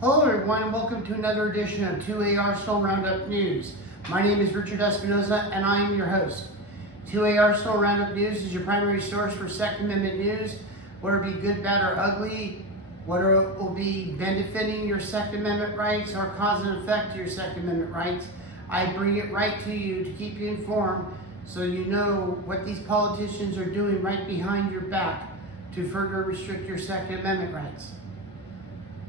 Hello everyone and welcome to another edition of 2A Arsenal Roundup News. My name is Richard Espinoza and I am your host. 2A Arsenal Roundup News is your primary source for Second Amendment news, whether it be good, bad, or ugly, whether it will be benefiting your Second Amendment rights or cause and effect to your Second Amendment rights. I bring it right to you to keep you informed so you know what these politicians are doing right behind your back to further restrict your Second Amendment rights.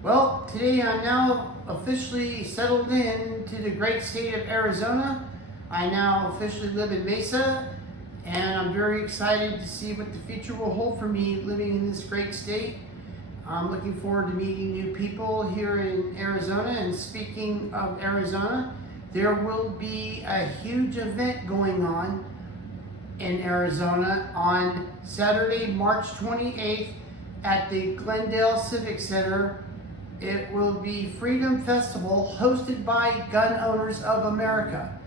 Well, today I'm now officially settled in to the great state of Arizona. I now officially live in Mesa, and I'm very excited to see what the future will hold for me living in this great state. I'm looking forward to meeting new people here in Arizona, and speaking of Arizona, there will be a huge event going on in Arizona on Saturday, March 28th at the Glendale Civic Center. It will be Freedom Festival hosted by Gun Owners of America.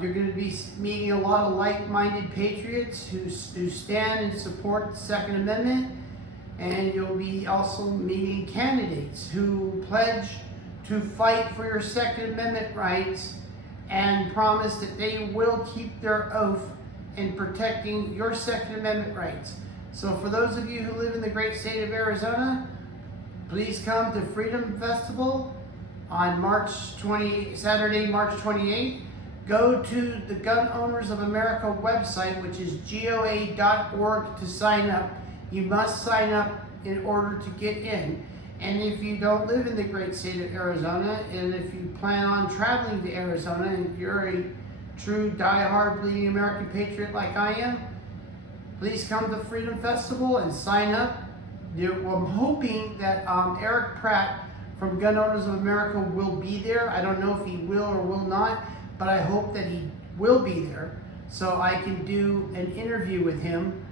You're going to be meeting a lot of like-minded patriots who stand and support the Second Amendment, and you'll be also meeting candidates who pledge to fight for your Second Amendment rights and promise that they will keep their oath in protecting your Second Amendment rights. So for those of you who live in the great state of Arizona, please come to Freedom Festival on Saturday, March 28th. Go to the Gun Owners of America website, which is goa.org, to sign up. You must sign up in order to get in. And if you don't live in the great state of Arizona, and if you plan on traveling to Arizona, and if you're a true die-hard bleeding American patriot like I am, please come to Freedom Festival and sign up. I'm hoping that Eric Pratt from Gun Owners of America will be there. I don't know if he will or will not, but I hope that he will be there so I can do an interview with him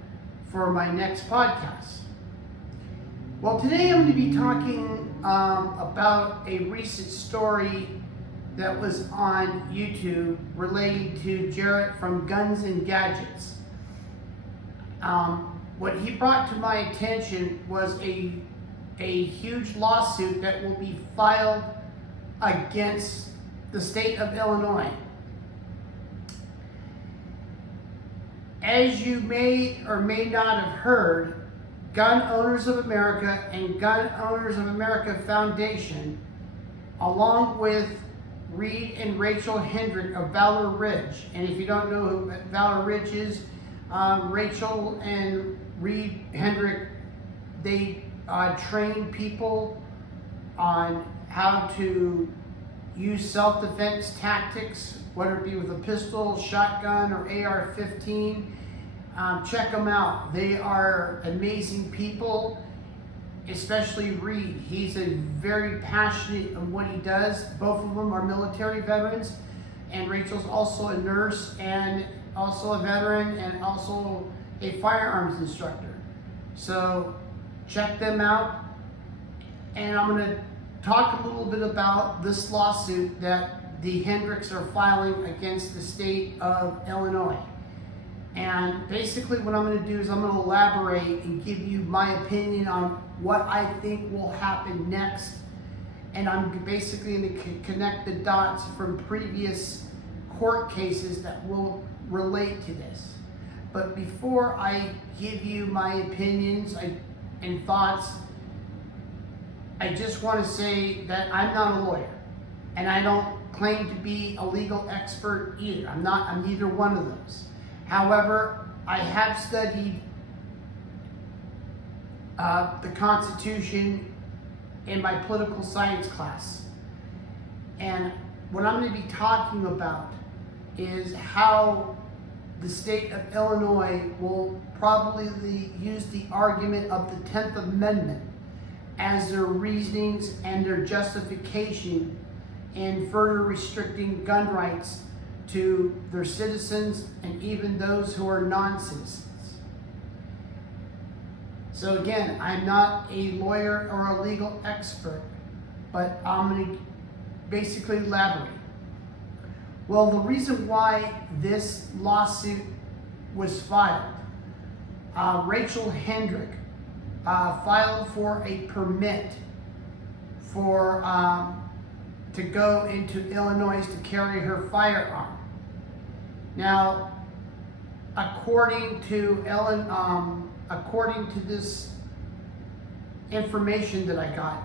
for my next podcast. Well, today I'm going to be talking about a recent story that was on YouTube relating to Jarrett from Guns and Gadgets. What he brought to my attention was a huge lawsuit that will be filed against the state of Illinois. As you may or may not have heard, Gun Owners of America and Gun Owners of America Foundation, along with Reed and Rachel Hendrick of Valor Ridge, and if you don't know who Valor Ridge is, Rachel and Reed Hendrick, they train people on how to use self-defense tactics, whether it be with a pistol, shotgun, or AR-15. Check them out. They are amazing people, especially Reed. He's a very passionate in what he does. Both of them are military veterans, and Rachel's also a nurse and also a veteran and also a firearms instructor. So check them out, and I'm going to talk a little bit about this lawsuit that the Hendricks are filing against the state of Illinois. And basically what I'm going to do is I'm going to elaborate and give you my opinion on what I think will happen next, and I'm basically going to connect the dots from previous court cases that will relate to this. But before I give you my opinions and thoughts, I just want to say that I'm not a lawyer, and I don't claim to be a legal expert either. I'm neither one of those. However, I have studied the Constitution in my political science class, and what I'm going to be talking about is how the state of Illinois will probably use the argument of the 10th Amendment as their reasonings and their justification in further restricting gun rights to their citizens and even those who are non-citizens. So again, I'm not a lawyer or a legal expert, but I'm going to basically elaborate. Well, the reason why this lawsuit was filed, Rachel Hendrick filed for a permit for to go into Illinois to carry her firearm. Now, according to this information that I got,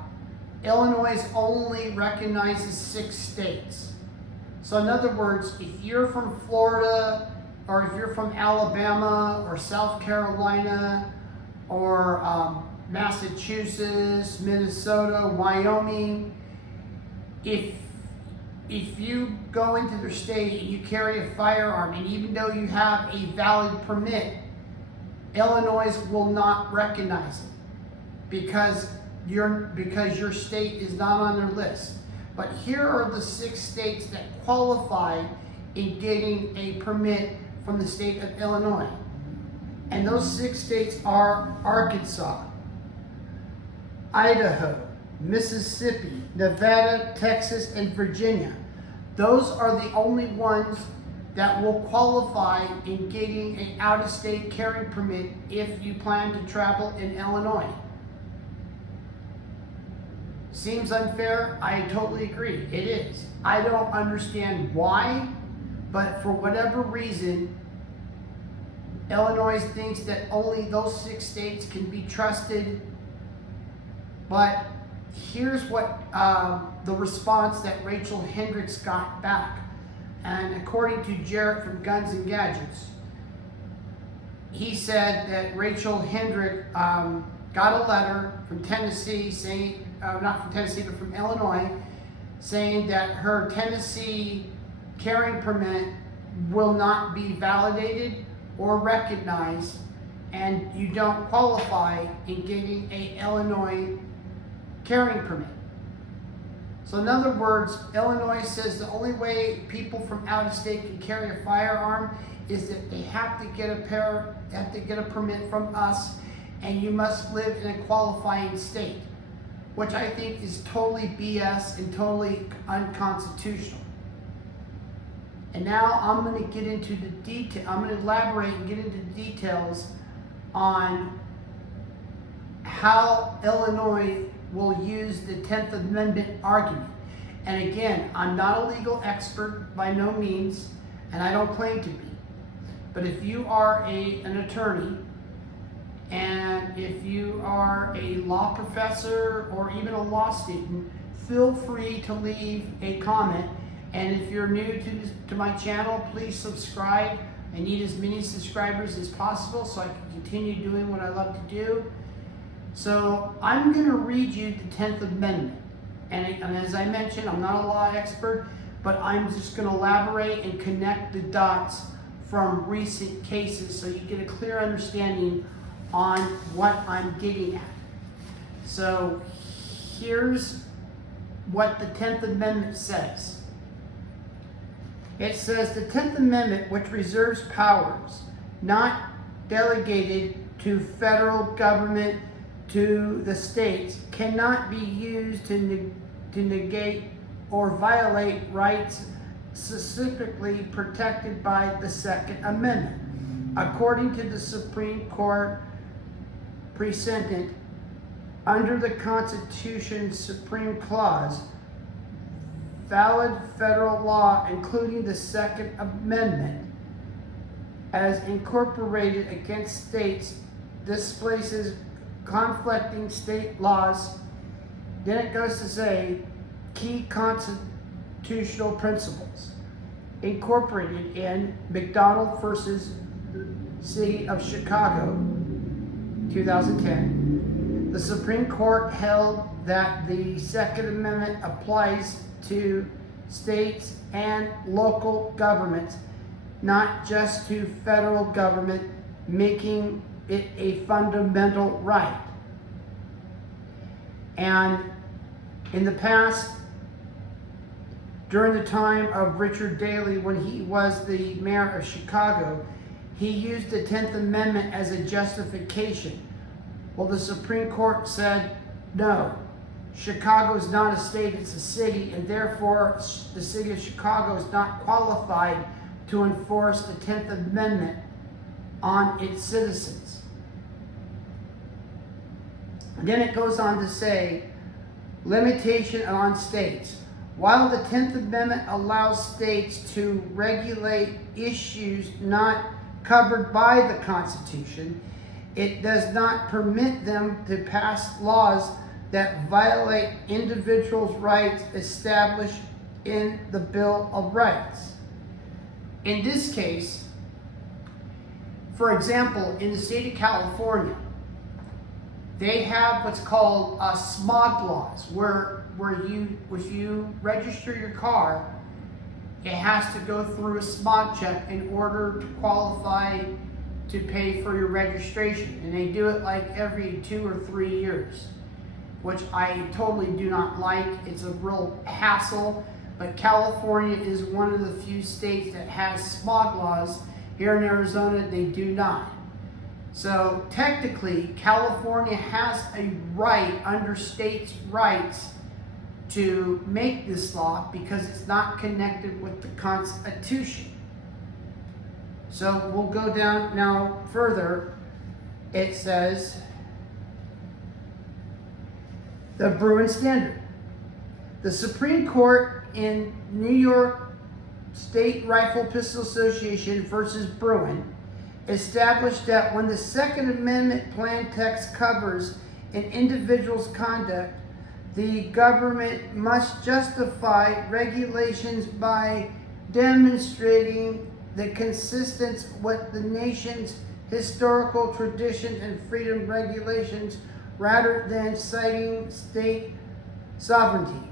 Illinois only recognizes 6 states. So in other words, if you're from Florida, or if you're from Alabama, or South Carolina, or Massachusetts, Minnesota, Wyoming, if you go into their state and you carry a firearm, and even though you have a valid permit, Illinois will not recognize it because your state is not on their list. But here are the 6 states that qualify in getting a permit from the state of Illinois. And those 6 states are Arkansas, Idaho, Mississippi, Nevada, Texas, and Virginia. Those are the only ones that will qualify in getting an out-of-state carry permit if you plan to travel in Illinois. Seems unfair? I totally agree. It is. I don't understand why, but for whatever reason, Illinois thinks that only those 6 states can be trusted. But here's what the response that Rachel Hendricks got back. And according to Jarrett from Guns and Gadgets, he said that Rachel Hendrick got a letter from Tennessee saying, not from Tennessee, but from Illinois, saying that her Tennessee carrying permit will not be validated or recognized, and you don't qualify in getting an Illinois carrying permit. So in other words, Illinois says the only way people from out of state can carry a firearm is that they have to get a permit from us, and you must live in a qualifying state, which I think is totally BS and totally unconstitutional. And now I'm going to get into the detail. I'm going to elaborate and get into the details on how Illinois will use the 10th Amendment argument. And again, I'm not a legal expert by no means, and I don't claim to be. But if you are an attorney, and if you are a law professor or even a law student, feel free to leave a comment. And if you're new to my channel, please subscribe. I need as many subscribers as possible so I can continue doing what I love to do. So I'm going to read you the 10th Amendment. And as I mentioned, I'm not a law expert, but I'm just going to elaborate and connect the dots from recent cases so you get a clear understanding on what I'm getting at. So here's what the 10th Amendment says. It says the 10th Amendment, which reserves powers not delegated to federal government to the states, cannot be used to negate or violate rights specifically protected by the Second Amendment. According to the Supreme Court precedent, under the Constitution's Supreme Clause, valid federal law, including the Second Amendment, as incorporated against states, displaces conflicting state laws. Then it goes to say, key constitutional principles incorporated in McDonald versus City of Chicago, 2010. The Supreme Court held that the Second Amendment applies to states and local governments, not just to federal government, making it a fundamental right. And in the past, during the time of Richard Daley, when he was the mayor of Chicago, he used the 10th Amendment as a justification. Well, the Supreme Court said, no, Chicago is not a state, it's a city, and therefore the city of Chicago is not qualified to enforce the 10th Amendment on its citizens. And then it goes on to say, limitation on states. While the 10th Amendment allows states to regulate issues not covered by the Constitution, it does not permit them to pass laws that violate individuals' rights established in the Bill of Rights. In this case, for example, in the state of California, they have what's called smog laws, where if you register your car, it has to go through a smog check in order to qualify to pay for your registration. And they do it like every 2 or 3 years, which I totally do not like. It's a real hassle, but California is one of the few states that has smog laws. Here in Arizona, they do not. So technically, California has a right under states' rights to make this law because it's not connected with the Constitution. So we'll go down now further. It says the Bruin Standard. The Supreme Court in New York State Rifle Pistol Association versus Bruin established that when the Second Amendment plain text covers an individual's conduct, the government must justify regulations by demonstrating the consistency with the nation's historical traditions and freedom regulations rather than citing state sovereignty.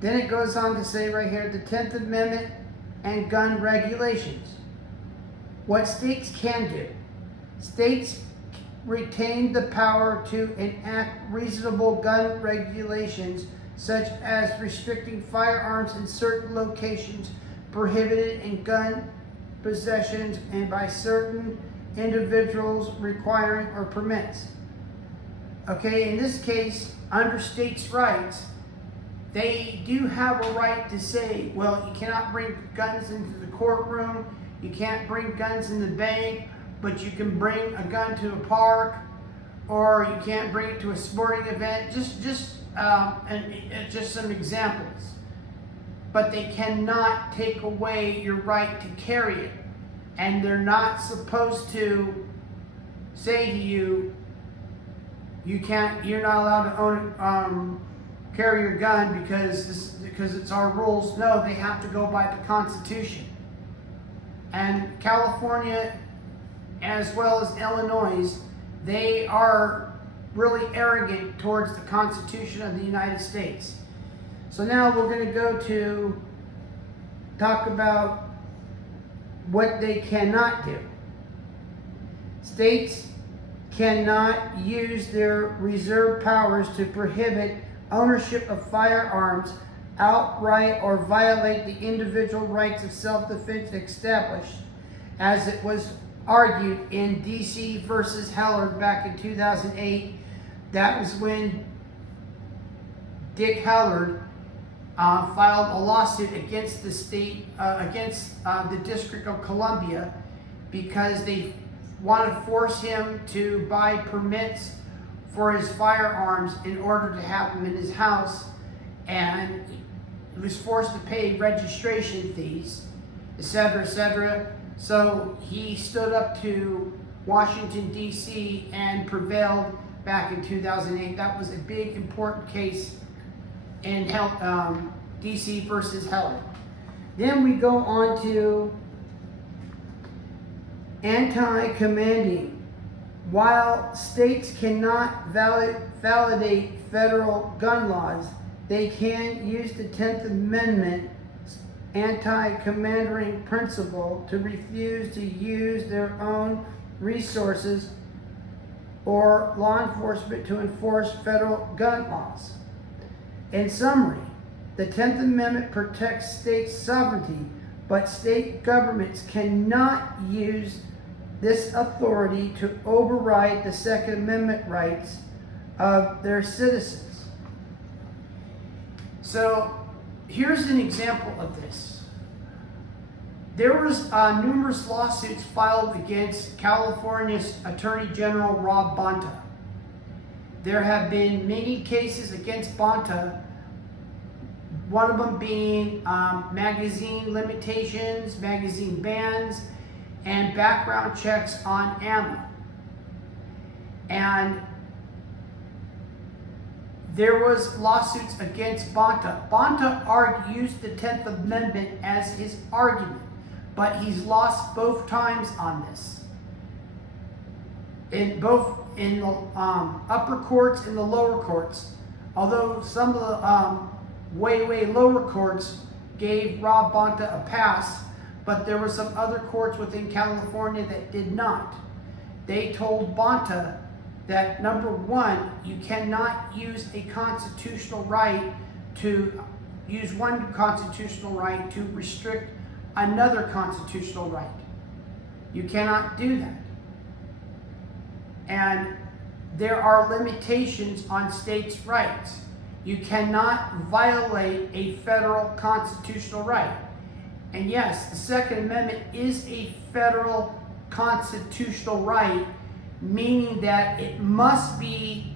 Then it goes on to say right here, the 10th Amendment and gun regulations. What states can do. States retain the power to enact reasonable gun regulations, such as restricting firearms in certain locations, prohibited in gun possessions, and by certain individuals requiring or permits. Okay, in this case, under states' rights, they do have a right to say, well, you cannot bring guns into the courtroom, you can't bring guns in the bank, but you can bring a gun to a park, or you can't bring it to a sporting event. Just some examples. But they cannot take away your right to carry it, and they're not supposed to say to you, you're not allowed to carry your gun because it's our rules. No, they have to go by the Constitution. And California, as well as Illinois, they are really arrogant towards the Constitution of the United States. So now we're going to go to talk about what they cannot do. States cannot use their reserved powers to prohibit ownership of firearms outright or violate the individual rights of self-defense established, as it was argued in D.C. versus Heller back in 2008. That was when Dick Heller filed a lawsuit against the state, against the District of Columbia, because they want to force him to buy permits for his firearms in order to have them in his house, and he was forced to pay registration fees, etc., etc. So he stood up to Washington, D.C. and prevailed back in 2008. That was a big, important case in D.C. versus Heller. Then we go on to anti-commanding. While states cannot validate federal gun laws, they can use the 10th Amendment anti-commanding principle to refuse to use their own resources or law enforcement to enforce federal gun laws. In summary, the 10th Amendment protects state sovereignty, but state governments cannot use this authority to override the Second Amendment rights of their citizens. So here's an example of this. There was numerous lawsuits filed against California's Attorney General Rob Bonta. there have been many cases against Bonta, one of them being magazine limitations, magazine bans, and background checks on ammo. And there was lawsuits against Bonta. Bonta used the 10th Amendment as his argument, but he's lost both times on this. In the upper courts and the lower courts, although some of the way lower courts gave Rob Bonta a pass, but there were some other courts within California that did not. They told Bonta that, number one, you cannot use a constitutional right to use one constitutional right to restrict another constitutional right. You cannot do that. And there are limitations on states' rights. You cannot violate a federal constitutional right. And yes, the Second Amendment is a federal constitutional right, meaning that it must be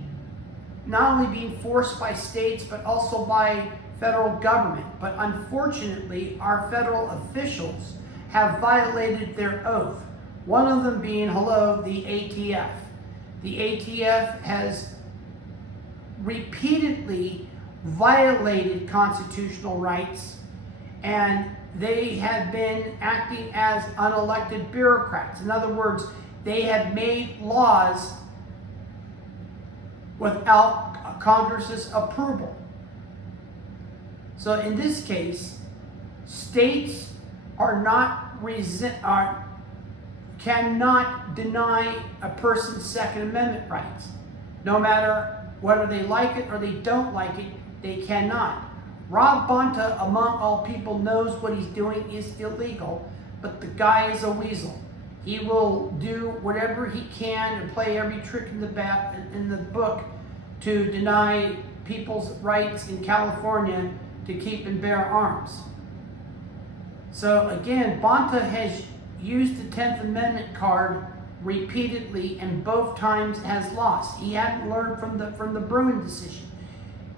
not only be enforced by states, but also by federal government. But unfortunately, our federal officials have violated their oath. One of them being, the ATF. The ATF has repeatedly violated constitutional rights, and they have been acting as unelected bureaucrats. In other words, they have made laws without Congress's approval. So in this case, states cannot deny a person's Second Amendment rights. No matter whether they like it or they don't like it, they cannot. Rob Bonta, among all people, knows what he's doing is illegal, but the guy is a weasel. He will do whatever he can and play every trick in the book to deny people's rights in California to keep and bear arms. So again, Bonta has used the 10th Amendment card repeatedly, and both times has lost. He hadn't learned from the Bruin decision.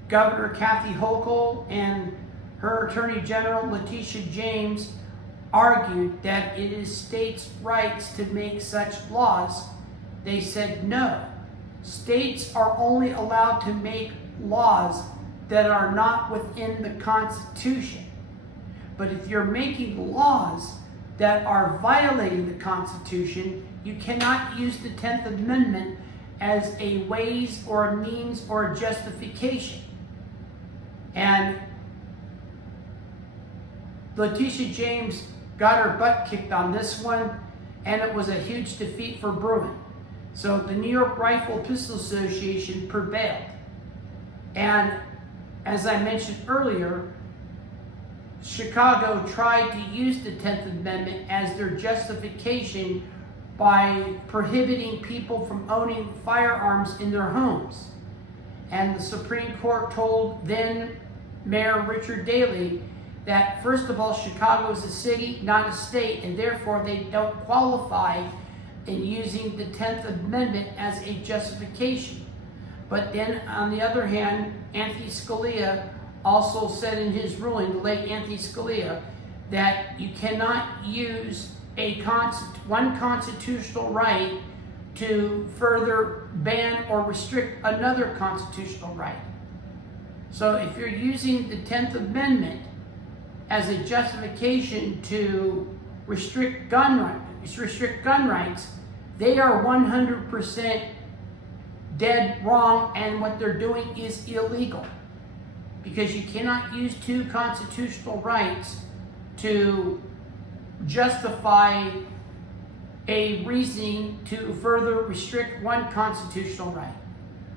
Governor Kathy Hochul and her Attorney General Letitia James argued that it is states' rights to make such laws. They said no. States are only allowed to make laws that are not within the Constitution. But if you're making laws that are violating the Constitution, you cannot use the 10th Amendment as a ways or a means or a justification. And Letitia James got her butt kicked on this one, and it was a huge defeat for Bruin. So the New York Rifle Pistol Association prevailed. And as I mentioned earlier, Chicago tried to use the 10th Amendment as their justification by prohibiting people from owning firearms in their homes. And the Supreme Court told then Mayor Richard Daley that, first of all, Chicago is a city, not a state, and therefore they don't qualify in using the 10th Amendment as a justification. But then, on the other hand, Anthony Scalia also said in his ruling, the late Anthony Scalia, that you cannot use one constitutional right to further ban or restrict another constitutional right. So if you're using the 10th Amendment as a justification to restrict gun rights, they are 100% dead wrong, and what they're doing is illegal. Because you cannot use two constitutional rights to justify a reasoning to further restrict one constitutional right.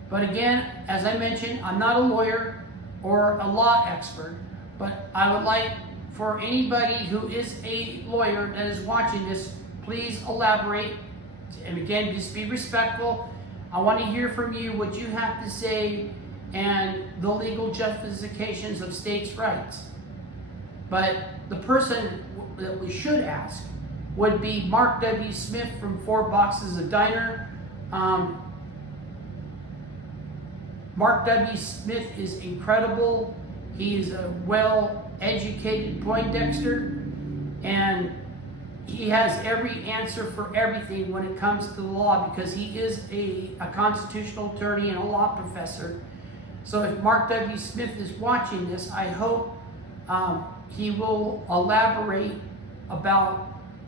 But again, as I mentioned, I'm not a lawyer or a law expert, but I would like for anybody who is a lawyer that is watching this, please elaborate. And again, just be respectful. I want to hear from you what you have to say and the legal justifications of states' rights. But the person that we should ask would be Mark W. Smith from 4 Boxes a Diner. Mark W. Smith is incredible. He is a well-educated Poindexter, and he has every answer for everything when it comes to the law because he is a constitutional attorney and a law professor. So if Mark W. Smith is watching this, I hope he will elaborate about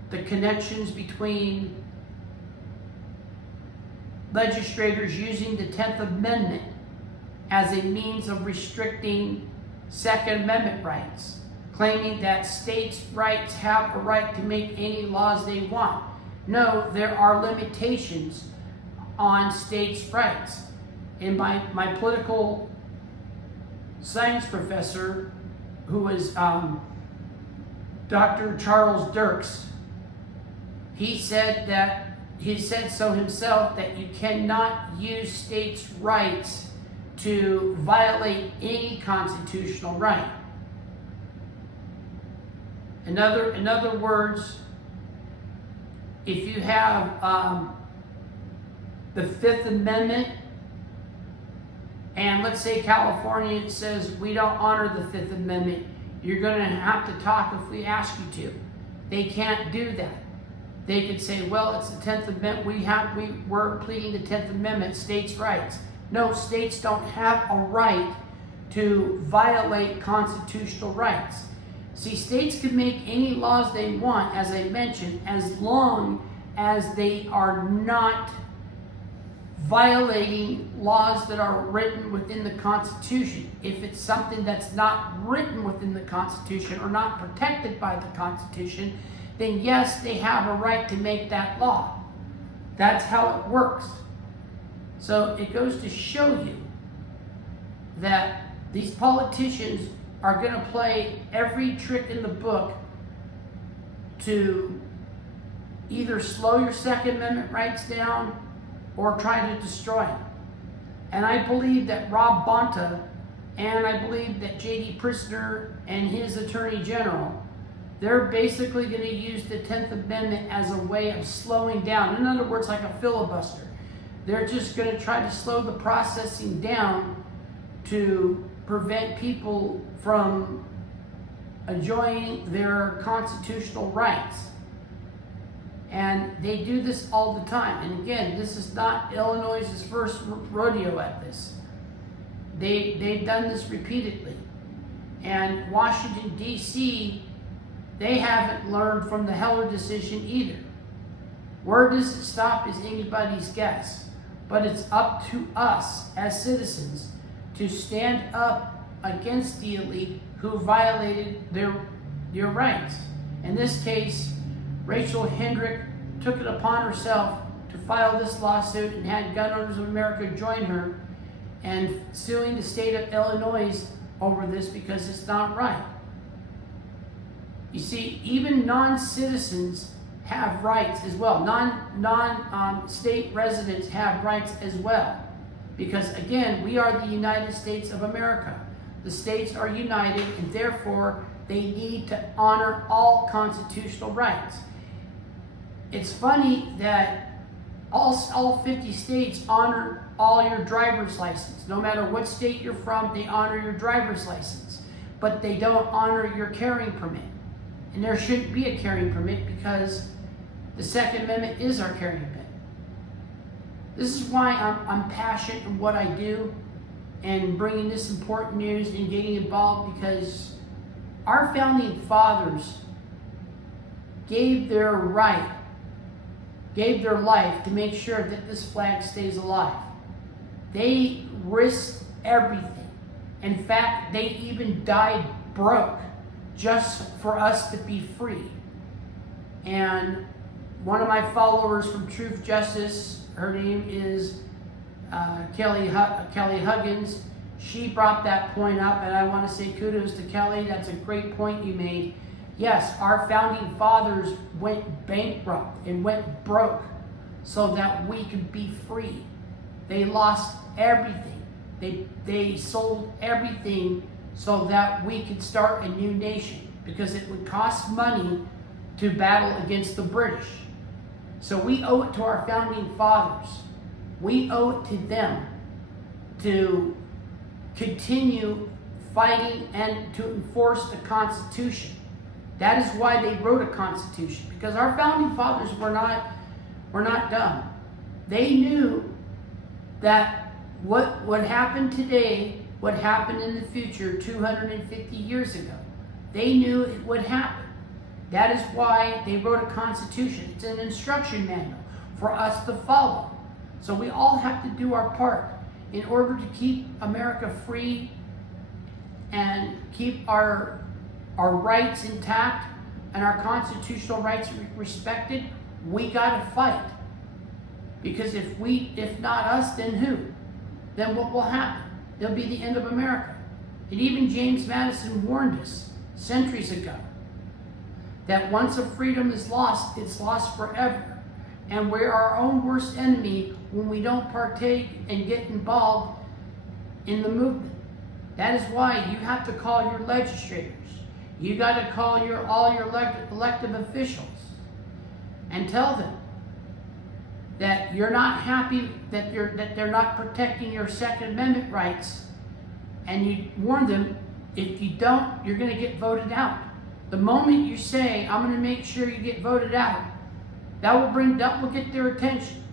the connections between legislators using the 10th Amendment as a means of restricting Second Amendment rights, claiming that states' rights have a right to make any laws they want. No, there are limitations on states' rights. And my political science professor, who was Dr. Charles Dirks, he said so himself that you cannot use states' rights to violate any constitutional right. In other words, if you have the Fifth Amendment, and let's say California says we don't honor the Fifth Amendment, you're going to have to talk if we ask you to. They can't do that. They could say, well, it's the 10th Amendment, we're pleading the 10th Amendment, states' rights. No, states don't have a right to violate constitutional rights. See, states can make any laws they want, as I mentioned, as long as they are not violating laws that are written within the Constitution. If it's something that's not written within the Constitution or not protected by the Constitution, then yes, they have a right to make that law. That's how it works. So it goes to show you that these politicians are going to play every trick in the book to either slow your Second Amendment rights down or try to destroy them. And I believe that Rob Bonta and I believe that J.D. Prisoner and his Attorney General, they're basically going to use the 10th Amendment as a way of slowing down. In other words, like a filibuster. They're just going to try to slow the processing down to prevent people from enjoying their constitutional rights. And they do this all the time. And again, this is not Illinois' first rodeo at this. They've done this repeatedly. And Washington, D.C., they haven't learned from the Heller decision either. Where does it stop is anybody's guess. But it's up to us as citizens to stand up against the elite who violated their rights. In this case, Rachel Hendrick took it upon herself to file this lawsuit and had Gun Owners of America join her and suing the state of Illinois over this because it's not right. You see, even non-citizens have rights as well. Non-state residents have rights as well. Because again, we are the United States of America. The states are united and therefore they need to honor all constitutional rights. It's funny that all 50 states honor all your driver's license. No matter what state you're from, they honor your driver's license. But they don't honor your carrying permit. And there shouldn't be a carrying permit because the Second Amendment is our carrying permit. This is why I'm passionate in what I do and bringing this important news and getting involved, because our founding fathers gave their life to make sure that this flag stays alive. They risked everything. In fact, they even died broke just for us to be free. And one of my followers from Truth Justice, her name is Kelly Huggins, she brought that point up, and I want to say kudos to Kelly. That's a great point you made. Yes, our founding fathers went bankrupt and went broke so that we could be free. They lost everything. They sold everything so that we could start a new nation, because it would cost money to battle against the British. So we owe it to our founding fathers. We owe it to them. to continue fighting and to enforce the Constitution. That is why they wrote a Constitution, because our founding fathers were not dumb. They knew that what would happen today would happen in the future 250 years ago. They knew it would happen. That is why they wrote a Constitution. It's an instruction manual for us to follow. So we all have to do our part in order to keep America free and keep our rights intact and our constitutional rights respected. We gotta fight. Because if not us, then who? Then what will happen? It'll be the end of America. And even James Madison warned us centuries ago that once a freedom is lost, it's lost forever. And we're our own worst enemy when we don't partake and get involved in the movement. That is why you have to call your legislators. You got to call all your elected officials and tell them that you're not happy that they're not protecting your Second Amendment rights, and you warn them, if you don't, you're going to get voted out. The moment you say, I'm going to make sure you get voted out, that will get their attention.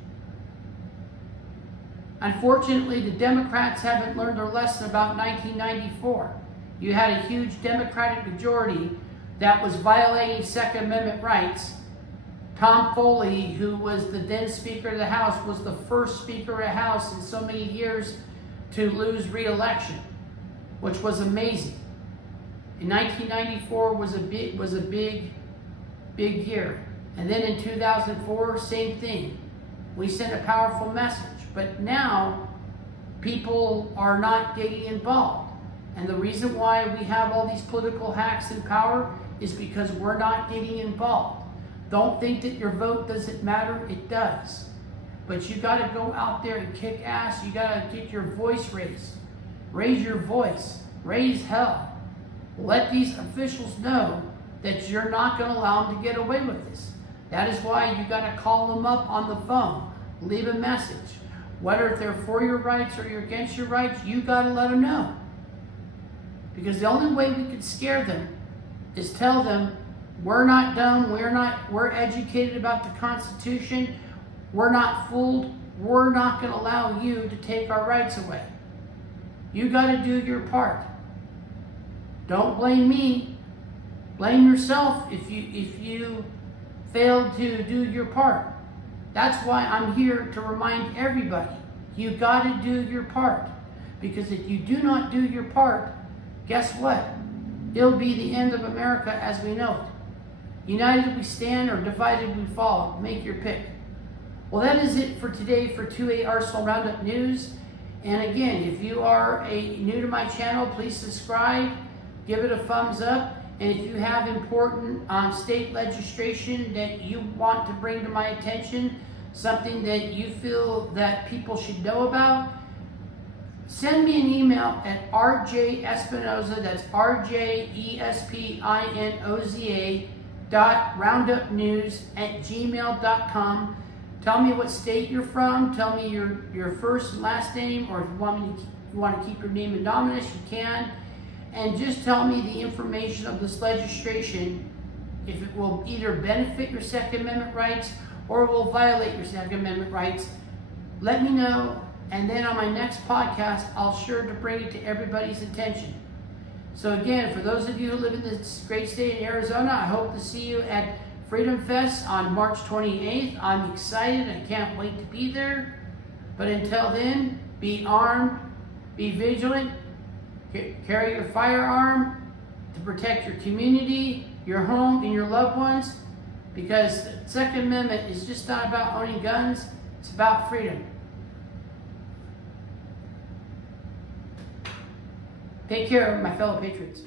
Unfortunately, the Democrats haven't learned their lesson about 1994. You had a huge Democratic majority that was violating Second Amendment rights. Tom Foley, who was the then Speaker of the House, was the first Speaker of the House in so many years to lose re-election, which was amazing. In 1994 was a big year. And then in 2004, same thing. We sent a powerful message. But now, people are not getting involved. And the reason why we have all these political hacks in power is because we're not getting involved. Don't think that your vote doesn't matter. It does. But you got to go out there and kick ass. You got to get your voice raised. Raise your voice. Raise hell. Let these officials know that you're not going to allow them to get away with this. That is why you got to call them up on the phone. Leave a message. Whether they're for your rights or you're against your rights, you got to let them know. Because the only way we can scare them is tell them, we're not dumb, we're educated about the Constitution, we're not fooled, we're not going to allow you to take our rights away. You got to do your part. Don't blame me. Blame yourself if you failed to do your part. That's why I'm here to remind everybody, you got to do your part. Because if you do not do your part, guess what? It'll be the end of America as we know it. United we stand, or divided we fall. Make your pick. Well, that is it for today for 2A Arsenal Roundup News. And again, if you are new to my channel, please subscribe, give it a thumbs up. And if you have important state legislation that you want to bring to my attention, something that you feel that people should know about, send me an email at rjespinoza, that's rjespinoza .roundupnews@gmail.com. Tell me what state you're from, tell me your first and last name, or if you want to keep your name anonymous, you can. And just tell me the information of this legislation, if it will either benefit your Second Amendment rights or will violate your Second Amendment rights. Let me know, and then on my next podcast, I'll sure to bring it to everybody's attention. So again, for those of you who live in this great state of Arizona, I hope to see you at Freedom Fest on March 28th. I'm excited. I can't wait to be there. But until then, be armed, be vigilant, carry your firearm to protect your community, your home, and your loved ones, because the Second Amendment is just not about owning guns, it's about freedom. Take care, my fellow patriots.